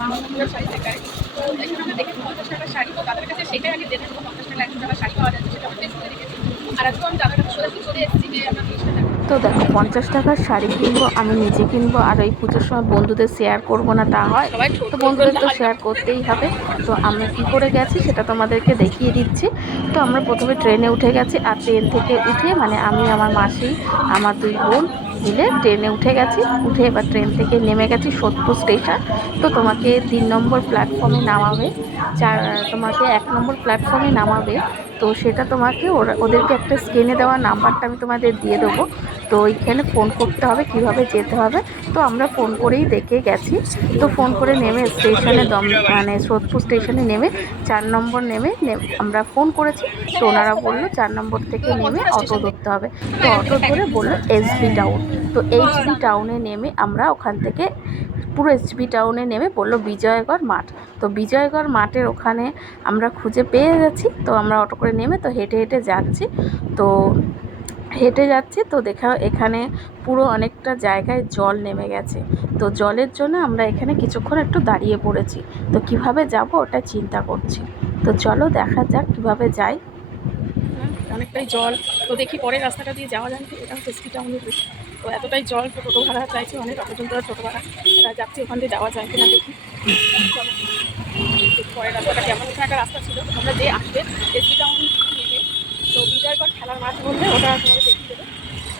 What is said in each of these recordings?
মা শাড়ি দেখায়। তো এখানে আমরা দেখেছি পঞ্চাশ টাকার শাড়ি। তো তাদের কাছে সেটাই আগে জেনে নেব পঞ্চাশ টাকা একশো টাকার শাড়ি পাওয়া যাচ্ছে সেটা আমরা টেস্ট করে দেখেছি। আর আজকে আমি দাদার কাছে সরাসরি চলে এসেছি যে আমরা জিনিসটা দেখাবো তো দেখো পঞ্চাশ টাকার শাড়ি কিনবো আমি নিজে কিনবো আর এই পুজোর সময় বন্ধুদের শেয়ার করব না তা হয়। তো বন্ধুদের তো শেয়ার করতেই হবে। তো আমরা কী করে গেছি সেটা তোমাদেরকে দেখিয়ে দিচ্ছি। তো আমরা প্রথমে ট্রেনে উঠে গেছি আর ট্রেন থেকে উঠে মানে আমি আমার মাসি আমার দুই বোন মিলে ট্রেনে উঠে গেছি। উঠে এবার ট্রেন থেকে নেমে গেছি সোদপুর স্টেশন। তো তোমাকে তিন নম্বর প্ল্যাটফর্মে নামাবে। চার, তোমাকে এক নম্বর প্ল্যাটফর্মে নামাবে। তো সেটা তোমাকে ওরা, ওদেরকে একটা স্ক্রিনে দেওয়া নাম্বারটা আমি তোমাদের দিয়ে দেবো। তো ওইখানে ফোন করতে হবে, কীভাবে যেতে হবে? তো আমরা ফোন করেই দেখে গেছি। তো ফোন করে নেমে স্টেশনে দম মানে সোদপুর স্টেশনে নেমে চার নম্বর নেমে আমরা ফোন করেছি। তো ওনারা বলল চার নম্বর থেকে নেমে অটো ধরতে হবে। তো অটো ধরে বলল এসবি টাউন তো এইচবি টাউনে নেমে আমরা ওখান থেকে, পুরো এসবি টাউনে নেমে বলল বিজয়গড় মাঠ। তো বিজয়গড় মাঠের ওখানে আমরা খুঁজে পেয়ে গেছি। তো আমরা অটো করে নেমে তো হেঁটে হেঁটে যাচ্ছি। তো হেঁটে যাচ্ছি, তো দেখা এখানে পুরো অনেকটা জায়গায় জল নেমে গেছে। তো জলের জন্য আমরা এখানে কিছুক্ষণ একটু দাঁড়িয়ে পড়েছি। তো কীভাবে যাব ওটা চিন্তা করছি। তো চলো দেখা যাক কীভাবে যাই। অনেকটাই জল। তো দেখি পরে রাস্তাটা দিয়ে যাওয়া যায় এটা হচ্ছে টাউনের রুট তো এতটাই জল তো টোটো ভাড়া চাইছে অনেক অত পর্যন্ত আর টোটো ভাড়া যাচ্ছি ওখান দিয়ে যাওয়া যায় কিনা দেখি। পরের রাস্তাটা কেমন। একটা রাস্তা ছিল আমরা যে আসবে এসপি টাউন তো বিজয়গড় খেলার মাঠ বললে ওটা তোমাদের দেখিয়ে দেবে।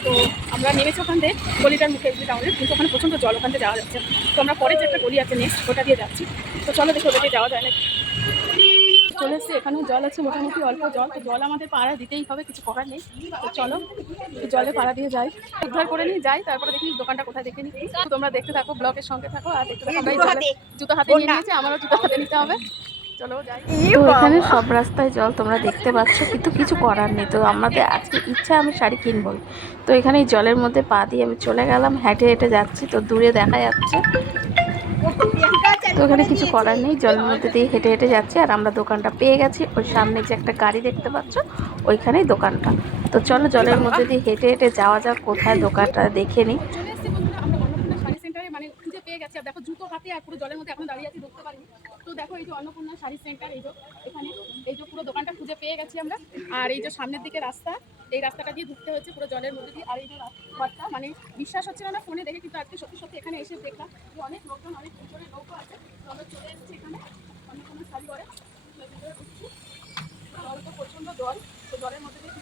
তো আমরা নেমেছি ওখান থেকে গলিটার মুখে এসবি টাউনে কিন্তু ওখানে প্রচণ্ড জল ওখান থেকে যাওয়া যাচ্ছে তো আমরা পরে যে একটা গলি আছে নেক্সট ওটা দিয়ে যাচ্ছি। তো চলো দেখি ওটা দিয়ে যাওয়া যায় নাকি। চলে এসছে এখানেও জল আছে মোটামুটি অল্প জল। তো জল আমাদের পাড়া দিতেই হবে কিছু করার নেই। তো চলো জলে পাড়া দিয়ে যাই। উদ্ধার করে নিয়ে যাই তারপরে দেখি দোকানটা কোথায় দেখে নিই। তোমরা দেখতে থাকো ব্লগের সঙ্গে থাকো আর দেখতে থাকো জুতো হাতে নিয়ে নিয়েছি আমারও জুতো হাতে নিতে হবে। তো এখানে সব রাস্তায় জল তোমরা দেখতে পাচ্ছ, কিন্তু কিছু করার নেই। তো আমাদের আজকে ইচ্ছা আমি শাড়ি কিনবই তো এখানে জলের মধ্যে পা দিয়ে আমি চলে গেলাম, হেঁটে হেঁটে যাচ্ছি, তো দূরে দেখা যাচ্ছে। তো এখানে কিছু করার নেই, জলের মধ্যে দিয়ে হেঁটে হেঁটে যাচ্ছি, আর আমরা দোকানটা পেয়ে গেছি। ওই সামনে যে একটা গাড়ি দেখতে পাচ্ছ, ওইখানেই দোকানটা। তো চলো জলের মধ্যে দিয়ে হেঁটে হেঁটে যাওয়া যাক, কোথায় দোকানটা দেখে নিই চলে এসেছি বন্ধুরা আমরা অন্নপূর্ণা শাড়ি সেন্টারে মানে খুঁজে পেয়ে গেছি। আর দেখো, জুতো হাতে আর পুরো জলের মধ্যে এখন দাঁড়িয়ে আছি, ঢুকতে পারিনি। তো দেখো, এই যে অন্নপূর্ণা শাড়ি সেন্টার এই যে এখানে, এই যে পুরো দোকানটা খুঁজে পেয়ে গেছি আমরা। আর এই যে সামনের দিকে রাস্তা, এই রাস্তাটা দিয়ে ঢুকতে হচ্ছে পুরো জলের মধ্যে দিয়ে। আর এই যে ঘরটা মানে বিশ্বাস হচ্ছে না ফোনে দেখে, কিন্তু আজকে সত্যি সত্যি এখানে এসে দেখলাম যে অনেক লোকজন, অনেক ভিতরে লোকও আছে। আমরা চলে এসেছি এখানে, অন্নপূর্ণা শাড়ি করে তো জল তো জলের মধ্যে দিয়ে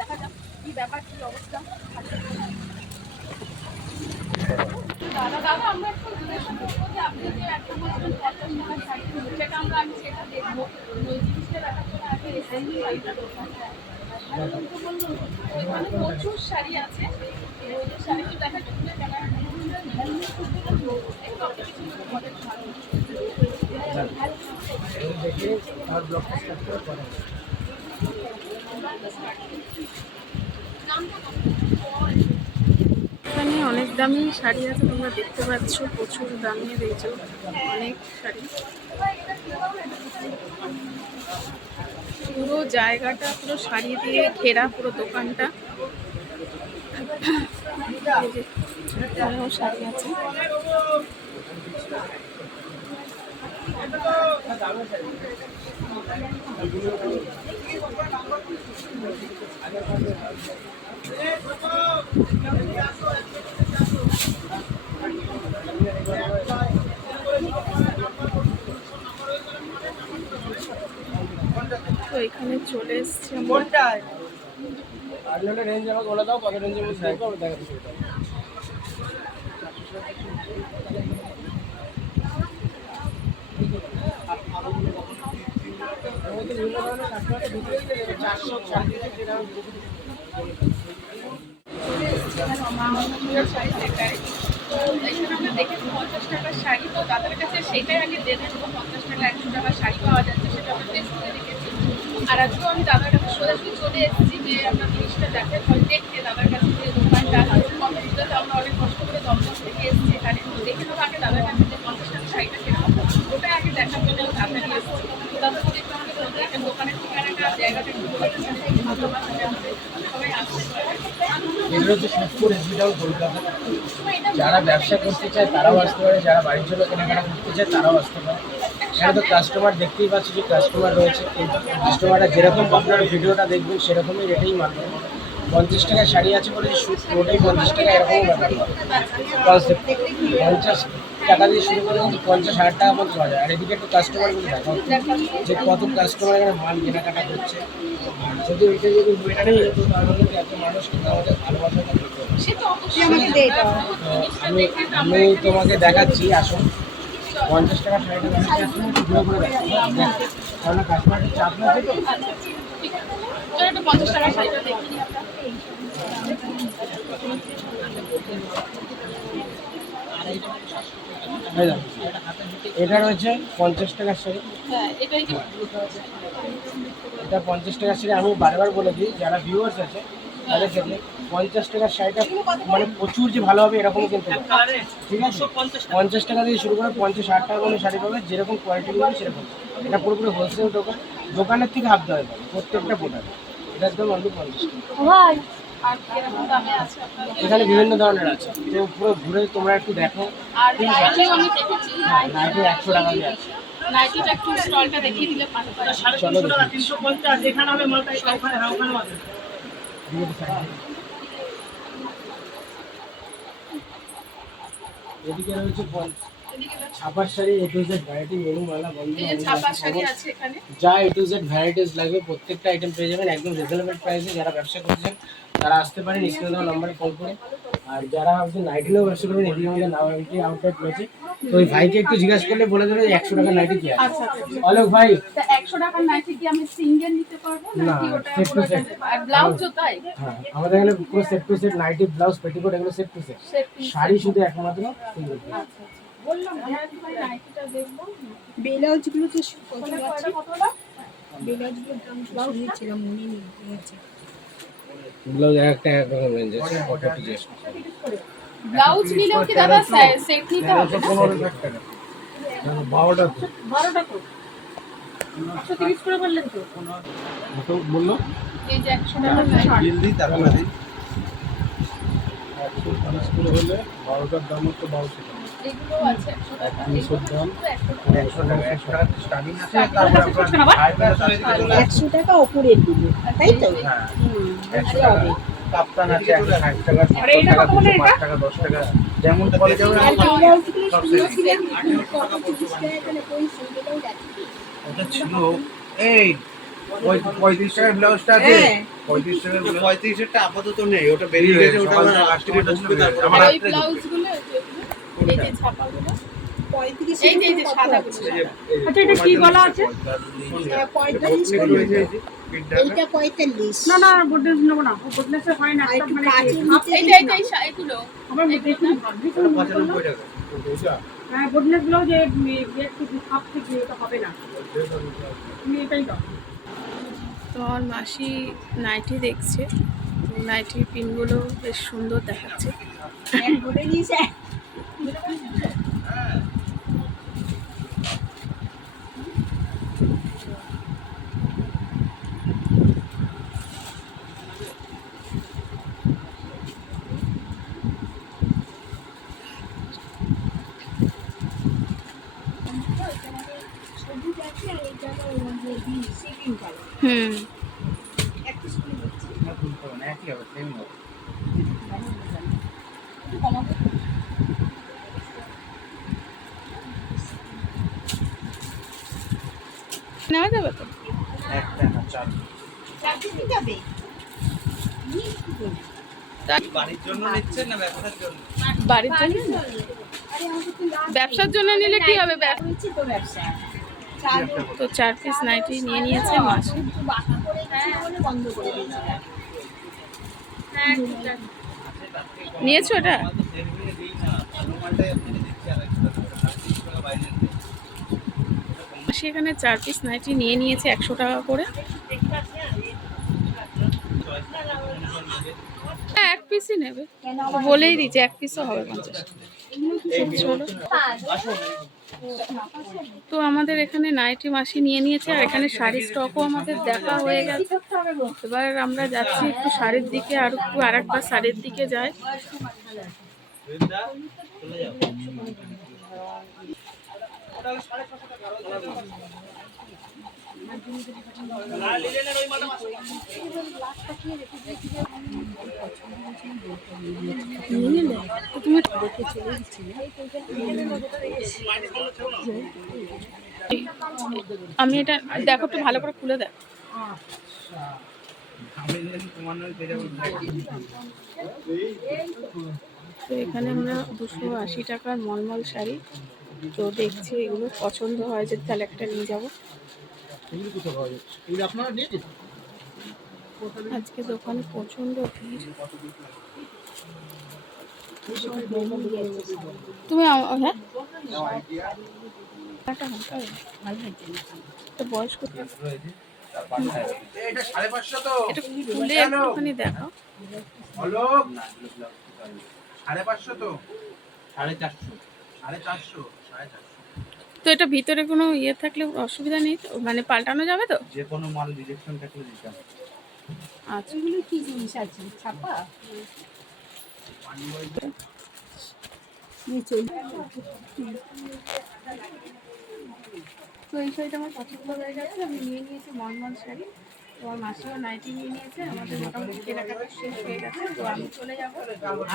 দেখা যাক কি ব্যাপার, কি অবস্থা। দাদা আমরা একটু আপনি যে একটা বলছেন পঞ্চাশ কিনবেন, সেটা আমরা আমি সেটা দেখব। ওই জিনিসটা দেখার জন্য আগে এসেছি শাড়িটা দোকান ওইখানে প্রচুর শাড়ি আছে। যে শাড়িগুলো দেখা যাচ্ছে ক্যামেরা একটু আপনি কিছু বলেন ভালো এখানে অনেক দামি শাড়ি আছে, তোমরা দেখতে পাচ্ছ, প্রচুর দামি রয়েছে, অনেক শাড়ি। পুরো জায়গাটা, পুরো শাড়ি দিয়ে ঘেরা পুরো দোকানটা। শাড়ি আছে। তো এখানে চলে এসছি কোনটায়? আর রেঞ্জ আমাকে বলে দাও কত রেঞ্জের মধ্যে দেখব আমি দেখাচ্ছি সেটা আমাদের বিভিন্ন ধরনের কাস্টমারকে ঢুকে গেছে চারশো চারশো যেরকম চলে এসেছি এখানে মা অন্নপূর্ণার শাড়ি সেটাই তো এখানে আমরা দেখেছি পঞ্চাশ টাকার শাড়ি তো দাদার কাছে সেটাই আগে জেনে নেব পঞ্চাশ টাকা একশো টাকার শাড়ি পাওয়া যাচ্ছে সেটা আমরা টেস্ট করে দেখেছি আর আজকেও আমি দাদার কাছে সোজাসুজি চলে এসেছি যে আমরা জিনিসটা দেখে দেখতে দাদার কাছে যে দোকানটা কম্পিউটারতে আমরা অনেক কষ্ট করে দমদম থেকে এসেছি এখানে দেখে নেব আগে দাদার কাছে যে পঞ্চাশ টাকার শাড়িটা কেনা ওটাই আগে দেখার জন্য আমি নিয়ে এসেছি তো দাদা যদি একটু আমাকে বলতে এখানে দোকানের ঠিকানাটা জায়গাটা একটু বলে দিচ্ছেন ধন্যবাদ সবাই আসতে পারে এগুলো হচ্ছে সাতপুর এসবিটাও কলকাতা যারা ব্যবসা করতে চায় তারাও আসতে পারে। যারা বাড়ির জন্য কেনাকাটা করতে চায় তারাও আসতে পারে। এখানে তো কাস্টমার দেখতেই পাচ্ছি যে কাস্টমার রয়েছে। কাস্টমাররা যেরকম আপনার ভিডিওটা দেখবেন সেরকমই রেটেই মানবেন পঞ্চাশ টাকা শাড়ি আছে বলে যে শুট পুরোটাই পঞ্চাশ টাকা এরকমই ব্যাপার পঞ্চাশ টাকা দিয়ে শুরু করে কিন্তু পঞ্চাশ হাজার টাকা মতো পাওয়া যায়। আর এদিকে একটু কাস্টমারগুলো দেখো যে কত কাস্টমার এখানে মাল কেনাকাটা করছে। যদি ওইটা যদি নেই তো তাহলে কিন্তু এত মানুষ কিন্তু আমাদের ভালোবাসাটা আমি আমি তোমাকে দেখাচ্ছি আসুন পঞ্চাশ টাকা আসুন একটু ঘুরে ঘুরে দেখো। তাহলে কাস্টমারের চাপ না তো পঞ্চাশ দেখো। এটা রয়েছে পঞ্চাশ টাকার শাড়ি। এটা পঞ্চাশ টাকার শাড়ি। আমি বারবার বলে দিই, যারা ভিউয়ার্স আছে, তাদের ক্ষেত্রে পঞ্চাশ টাকার শাড়িটা মানে প্রচুর যে ভালো হবে এরকম কিন্তু ঠিক আছে? পঞ্চাশ টাকা দিয়ে শুরু করে পঞ্চাশ, ষাট টাকা কোনো শাড়ি পাবে, যেরকম কোয়ালিটি নেবে সেরকম। এটা পুরোপুরি হোলসেল দোকান। দোকানের থেকে হাফ দেওয়া যাবে প্রত্যেকটা প্রোডাক্ট এটা একদম অনলি পঞ্চাশ টাকা। এখানে বিভিন্ন ধরনের আছে। তো পুরো ঘুরে তোমরা একটু দেখো। নাইটে একশো টাকা দিয়ে আছে। হয়। এদিকে রয়েছে ছাপার sari A to Z variety menu মালা বন্ধ যা এ টু জেড ভ্যারাইটিস লাগবে প্রত্যেকটা আইটেম পেয়ে যাবেন একদম রিজনেবল প্রাইসে যারা ব্যবসা করছেন তারা আসতে পারেন স্ক্রিনে দেওয়া নম্বরে কল করে। আর যারা হচ্ছে নাইটিলেও ব্যবসা করবেন এদিকে আমাদের নাইটি আউটলেট রয়েছে তো ওই ভাইকে একটু জিজ্ঞাসা করলে বলে দেবে একশো টাকা নাইটি কি আছে। আচ্ছা আচ্ছা অলোক ভাই। একশো টাকার নাইটি কি আমি সিঙ্গেল নিতে পারব না, নাকি টু সেট। আর ব্লাউজও তাই? হ্যাঁ আমাদের এখানে পুরো set to set nighty blouse petticoat এগুলো সেট টু সেট শাড়ি শুধু একমাত্র piece। আচ্ছা আচ্ছা। বললাম হ্যাঁ ভাই নাইটিটা দেখব। ব্লাউজগুলো তো কত আছে? কয়টা কতটা ব্লাউজগুলোর দাম শুনেছিলাম মনে নেই ব্লাউজ একটা এক রকম রেঞ্জ আছে কত পিস ব্লাউজ নিলেও কি দাদা সেট নিতে হবে? বারোটা বারোটা করে একশো তিরিশ করে বললেন তো? বলল? এই যে একশো টাকার নাইটি বিল দিই তারপরে দিই। একশো তিরিশ করে হলে বারোটার দাম হচ্ছে বারোশো টাকা। একশো টাকা ওপরের দিকে তাই তো? হ্যাঁ হুম, একশো তাহলে টাকা। হবে। কাপ্তান আছে একশো ষাট টাকা টাকা দুশো পাঁচ টাকা দশ টাকা। যেমন ওটা ছিল এই পঁয়ত্রিশ টাকার ব্লাউজটা আছে। হ্যাঁ। পঁয়ত্রিশ টাকার আপাতত নেই ওটা বেরিয়ে গেছে ওটা তারপরে আমার এই যে ছাপাগুলো আচ্ছা এটা কি বলা আছে। এইটা পঁয়তাল্লিশ। না না গোদরেজ নেব না। গোদরেজে হয় না একটু মানে যে এগুলো আমার হ্যাঁ গোদরেজগুলো একটু হাফ থেকে এটা হবে না। তুমি এটাই দাও। তো আমার মাসি নাইটি দেখছে। নাইটির পিনগুলো বেশ সুন্দর দেখাচ্ছে। বলে নিয়েছে হুম একটা শুনে দিচ্ছি না, ভুল করো না, একই হবে, same হবে। নেওয়া যাবে তো একটা না, চার। চারটে দিতে হবে বাড়ির জন্য ব্যবসার জন্য? বাড়ির জন্য না? আরে আমাকে তো লাভ ব্যবসার জন্য নিলে কি হবে? তো চার তো চার পিস নাইটি নিয়ে নিয়েছে মাসি একটু বাঁকা করে গেছিল বলে বন্ধ করে দিয়েছে নিয়েছো এটা মাসি এখানে চার পিস নাইটি নিয়ে নিয়েছে একশো টাকা করে। হ্যাঁ এক পিসই নেবে। বলেই দিচ্ছে এক পিসও হবে পঞ্চাশ তো আমাদের এখানে নাইটি মাসি নিয়ে নিয়েছে, আর এখানে শাড়ির স্টকও আমাদের দেখা হয়ে গেছে। এবার আমরা যাচ্ছি একটু শাড়ির দিকে, আর একটু আর একবার শাড়ির দিকে যাই। আমি এটা দেখো একটু ভালো করে খুলে দেখ। তো এখানে আমরা দুশো আশি টাকার মলমল শাড়ি। তো দেখছি এগুলো পছন্দ হয় যে তাহলে একটা নিয়ে যাব। আজকে দোকানে প্রচণ্ড ভিড়। তুমি হ্যাঁ? বয়স এটা খুলে একটুখানি দেখো সাড়ে পাঁচশো তো। সাড়ে চারশো। সাড়ে চারশো। তো এটা ভিতরে কোনো ইয়ে থাকলে অসুবিধা নেই তো? মানে পাল্টানো যাবে তো? যে কোনো মাল রিজেকশন থাকলে দিতাম আচ্ছা। এগুলো কি জিনিস আছে? ছাপা? নিয়ে তো এই শাড়িটা আমার পছন্দ হয়ে গেছে। আমি নিয়ে নিয়েছি মলমল শাড়ি। তো আমার মাসিও নাইটি নিয়ে নিয়েছে আমাদের মোটামুটি কেনাকাটা শেষ হয়ে গেছে তো আমি চলে যাব।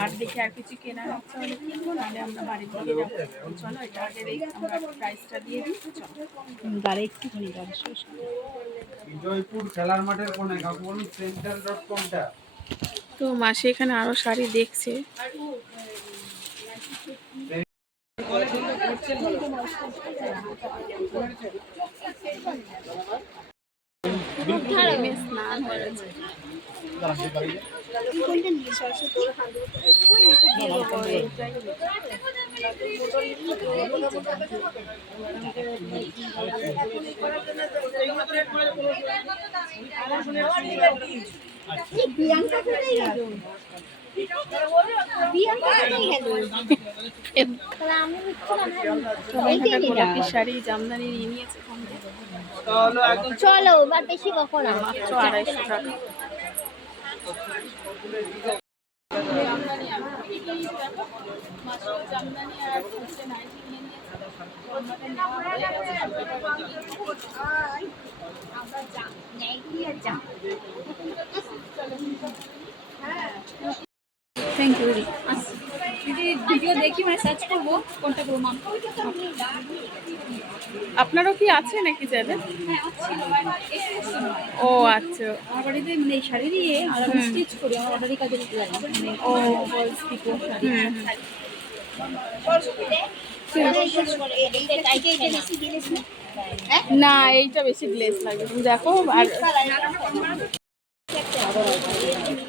আর দেখি আর কিছু কেনার ইচ্ছা হলে কিনবো নাহলে আমরা বাড়ির দিকে যাব। তো চলো এটা আগে এই আমরা প্রাইসটা দিয়ে দিই চলো। গাড়ি একটুখানি গাড়ি শেষ জয়পুর খেলার মাঠের কোনে কাকু সেন্টার ডট কমটা তো মাসি এখানে আরও শাড়ি দেখছে। প্রিয়াঙ্কা কোথায় গেল প্রিয়াঙ্কা গোলাপি শাড়ি জামদানি নিয়ে নিয়েছে চলো এবার বেশি কখন মাত্র আড়াইশো টাকা। আমরা থ্যাংক ইউ যদি ভিডিও দেখি মানে সার্চ করব কোনটা করব মাম আপনারও কি আছে নাকি চ্যানেল ও আচ্ছা। আমার বাড়িতে মানে এই শাড়ি দিয়ে আর আমি স্টিচ করি আমার অর্ডারই কাজে দিতে লাগে মানে ও। ফলস পিকো শাড়ি। হুম না এইটা বেশি গ্লেজ লাগবে তুমি দেখো আর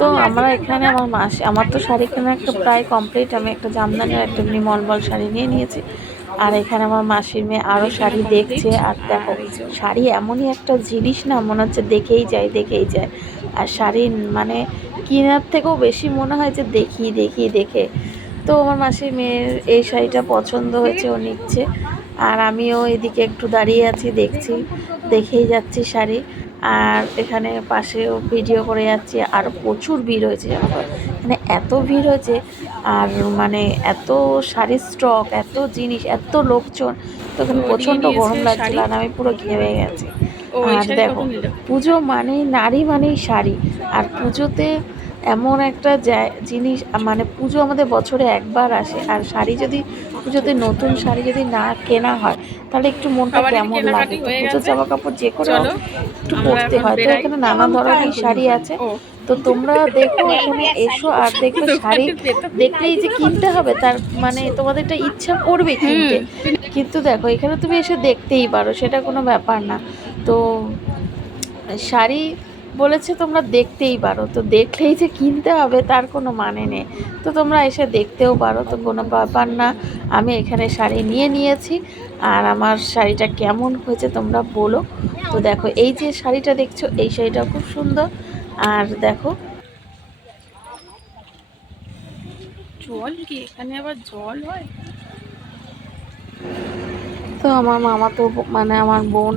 তো আমরা এখানে আমার মাস, আমার তো শাড়ি কেনা একটা প্রায় কমপ্লিট আমি একটা জামদানি আর একটা এমনি মলমল শাড়ি নিয়ে নিয়েছি। আর এখানে আমার মাসির মেয়ে আরও শাড়ি দেখছে আর দেখো, শাড়ি এমনই একটা জিনিস না, মনে হচ্ছে দেখেই যায় দেখেই যায়। আর শাড়ি মানে কেনার থেকেও বেশি মনে হয় যে দেখি দেখি, দেখে। তো আমার মাসির মেয়ের এই শাড়িটা পছন্দ হয়েছে, ও নিচ্ছে। আর আমিও এদিকে একটু দাঁড়িয়ে আছি, দেখছি। দেখেই যাচ্ছি শাড়ি। আর এখানে পাশেও ভিডিও করে যাচ্ছি আর প্রচুর ভিড় হয়েছে মানে এত ভিড় হয়েছে আর মানে এত শাড়ির স্টক এত জিনিস এত লোকজন। তো এখানে তো প্রচণ্ড গরম লাগছিল আর আমি পুরো ঘেমে গেছি। আর দেখো পুজো মানে নারী মানেই শাড়ি। আর পুজোতে এমন একটা জিনিস মানে পুজো আমাদের বছরে একবার আসে। আর শাড়ি যদি পুজোতে নতুন শাড়ি যদি না কেনা হয় তাহলে একটু মনটা কেমন লাগে? হয়ে পুজোর জামা কাপড় যে করে চলো, একটু পরতে হয়। তো এখানে নানা ধরনের শাড়ি আছে। তো তোমরা দেখো এখানে এসো আর দেখবে শাড়ি দেখলেই যে কিনতে হবে তার মানে তোমাদের একটা ইচ্ছা করবে কিনতে। কিন্তু দেখো এখানে তুমি এসে দেখতেই পারো সেটা কোনো ব্যাপার না। তো শাড়ি বলেছে তোমরা দেখতেই পারো। তো দেখলেই যে কিনতে হবে তার কোনো মানে নেই। তো তোমরা এসে দেখতেও পারো। তো কোনো ব্যাপার না আমি এখানে শাড়ি নিয়ে নিয়েছি। আর আমার শাড়িটা কেমন হয়েছে তোমরা বলো। তো দেখো এই যে শাড়িটা দেখছ এই শাড়িটা খুব সুন্দর। আর দেখো জল কি এখানে আবার জল হয়? তো আমার মামা তো মানে আমার বোন